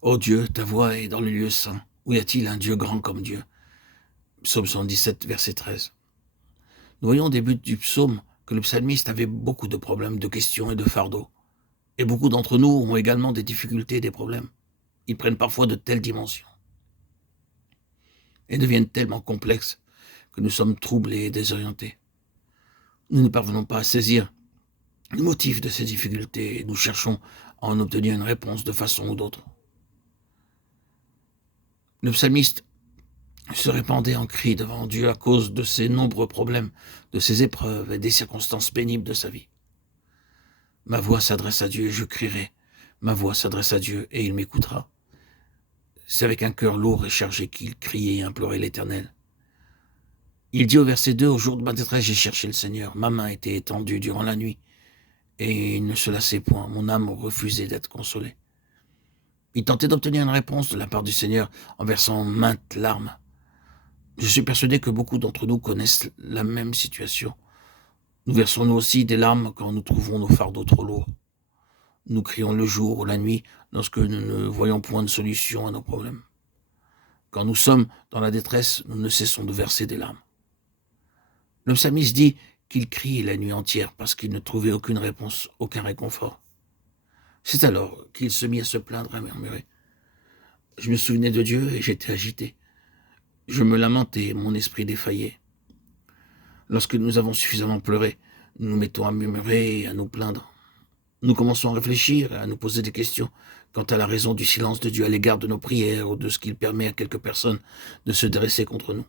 Ô Dieu, ta voix est dans le lieu saint. Où y a-t-il un Dieu grand comme Dieu? Psaume 117, verset 13. Nous voyons au début du psaume que le psalmiste avait beaucoup de problèmes, de questions et de fardeaux. Et beaucoup d'entre nous ont également des difficultés et des problèmes. Ils prennent parfois de telles dimensions et deviennent tellement complexes que nous sommes troublés et désorientés. Nous ne parvenons pas à saisir le motif de ces difficultés et nous cherchons à en obtenir une réponse de façon ou d'autre. Le psalmiste se répandait en cris devant Dieu à cause de ses nombreux problèmes, de ses épreuves et des circonstances pénibles de sa vie. Ma voix s'adresse à Dieu et je crierai. Ma voix s'adresse à Dieu et il m'écoutera. C'est avec un cœur lourd et chargé qu'il criait et implorait l'Éternel. Il dit au verset 2, « Au jour de ma détresse, j'ai cherché le Seigneur. Ma main était étendue durant la nuit et il ne se lassait point. Mon âme refusait d'être consolée. » Il tentait d'obtenir une réponse de la part du Seigneur en versant maintes larmes. Je suis persuadé que beaucoup d'entre nous connaissent la même situation. Nous versons nous aussi des larmes quand nous trouvons nos fardeaux trop lourds. Nous crions le jour ou la nuit lorsque nous ne voyons point de solution à nos problèmes. Quand nous sommes dans la détresse, nous ne cessons de verser des larmes. Le psalmiste dit qu'il criait la nuit entière parce qu'il ne trouvait aucune réponse, aucun réconfort. C'est alors qu'il se mit à se plaindre et à murmurer. Je me souvenais de Dieu et j'étais agité. Je me lamentais, mon esprit défaillait. Lorsque nous avons suffisamment pleuré, nous nous mettons à murmurer et à nous plaindre. Nous commençons à réfléchir et à nous poser des questions quant à la raison du silence de Dieu à l'égard de nos prières ou de ce qu'il permet à quelques personnes de se dresser contre nous.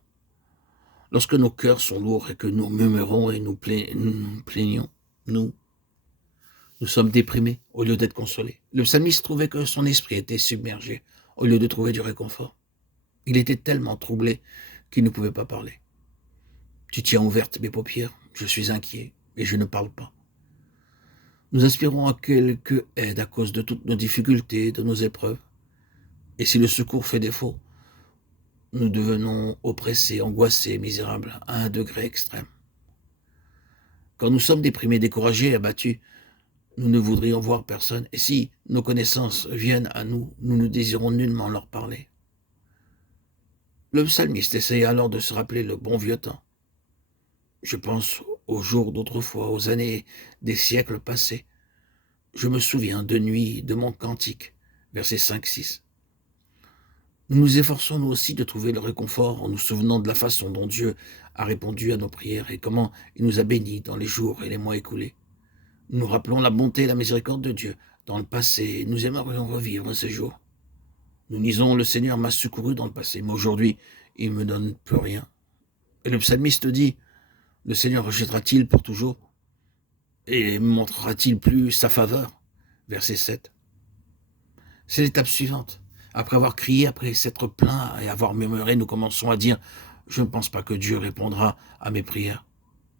Lorsque nos cœurs sont lourds et que nous murmurons et nous plaignons, nous sommes déprimés au lieu d'être consolés. Le psalmiste trouvait que son esprit était submergé au lieu de trouver du réconfort. Il était tellement troublé qu'il ne pouvait pas parler. Tu tiens ouvertes mes paupières, je suis inquiet et je ne parle pas. Nous aspirons à quelque aide à cause de toutes nos difficultés, de nos épreuves. Et si le secours fait défaut, nous devenons oppressés, angoissés, misérables à un degré extrême. Quand nous sommes déprimés, découragés, abattus, nous ne voudrions voir personne. Et si nos connaissances viennent à nous, nous ne désirons nullement leur parler. Le psalmiste essaye alors de se rappeler le bon vieux temps. Je pense aux jours d'autrefois, aux années des siècles passés. Je me souviens de nuit de mon cantique, versets 5-6. Nous nous efforçons nous aussi de trouver le réconfort en nous souvenant de la façon dont Dieu a répondu à nos prières et comment il nous a bénis dans les jours et les mois écoulés. Nous nous rappelons la bonté et la miséricorde de Dieu dans le passé et nous aimerions revivre ces jours. Nous disons, le Seigneur m'a secouru dans le passé, mais aujourd'hui, il ne me donne plus rien. Et le psalmiste dit, le Seigneur rejettera-t-il pour toujours et montrera-t-il plus sa faveur? Verset 7. C'est l'étape suivante. Après avoir crié, après s'être plaint et avoir murmuré, nous commençons à dire « Je ne pense pas que Dieu répondra à mes prières ».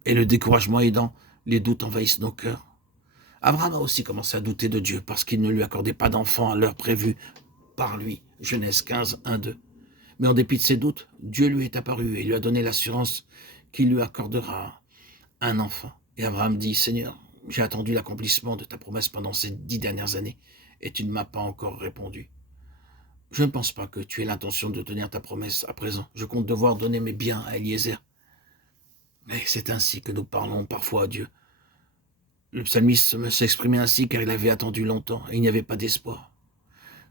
Et le découragement aidant, les doutes envahissent nos cœurs. Abraham a aussi commencé à douter de Dieu parce qu'il ne lui accordait pas d'enfant à l'heure prévue par lui. Genèse 15, 1, 2. Mais en dépit de ses doutes, Dieu lui est apparu et lui a donné l'assurance qu'il lui accordera un enfant. Et Abraham dit « Seigneur, j'ai attendu l'accomplissement de ta promesse pendant ces 10 dernières années et tu ne m'as pas encore répondu. Je ne pense pas que tu aies l'intention de tenir ta promesse à présent. Je compte devoir donner mes biens à Eliezer. » Mais c'est ainsi que nous parlons parfois à Dieu. Le psalmiste s'exprimait ainsi car il avait attendu longtemps et il n'y avait pas d'espoir.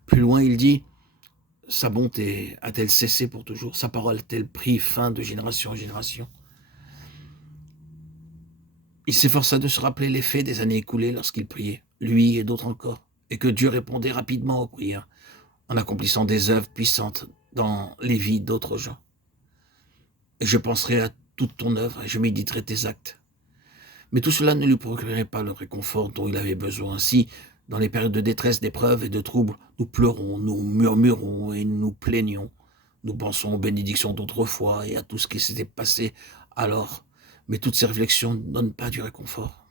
Plus loin, il dit « Sa bonté a-t-elle cessé pour toujours? Sa parole a-t-elle pris fin de génération en génération ?» Il s'efforça de se rappeler les faits des années écoulées lorsqu'il priait, lui et d'autres encore, et que Dieu répondait rapidement aux prières, en accomplissant des œuvres puissantes dans les vies d'autres gens. Et je penserai à toute ton œuvre et je méditerai tes actes. Mais tout cela ne lui procurait pas le réconfort dont il avait besoin. Ainsi, dans les périodes de détresse, d'épreuves et de troubles, nous pleurons, nous murmurons et nous plaignons. Nous pensons aux bénédictions d'autrefois et à tout ce qui s'était passé alors. Mais toutes ces réflexions ne donnent pas du réconfort.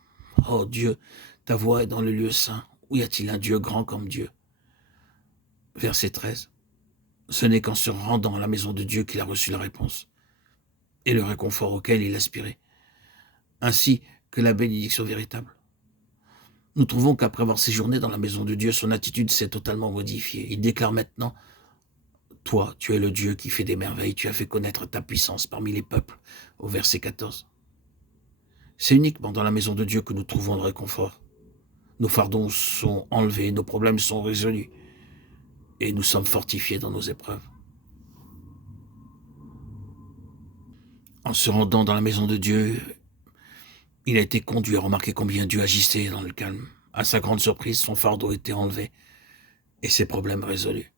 Oh Dieu, ta voix est dans le lieu saint. Où y a-t-il un Dieu grand comme Dieu? Verset 13. Ce n'est qu'en se rendant à la maison de Dieu qu'il a reçu la réponse et le réconfort auquel il aspirait, ainsi que la bénédiction véritable. Nous trouvons qu'après avoir séjourné dans la maison de Dieu, son attitude s'est totalement modifiée. Il déclare maintenant: toi, tu es le Dieu qui fait des merveilles, tu as fait connaître ta puissance parmi les peuples, au verset 14. C'est uniquement dans la maison de Dieu que nous trouvons le réconfort. Nos fardeaux sont enlevés, nos problèmes sont résolus, et nous sommes fortifiés dans nos épreuves. En se rendant dans la maison de Dieu, il a été conduit à remarquer combien Dieu agissait dans le calme. À sa grande surprise, son fardeau était enlevé et ses problèmes résolus.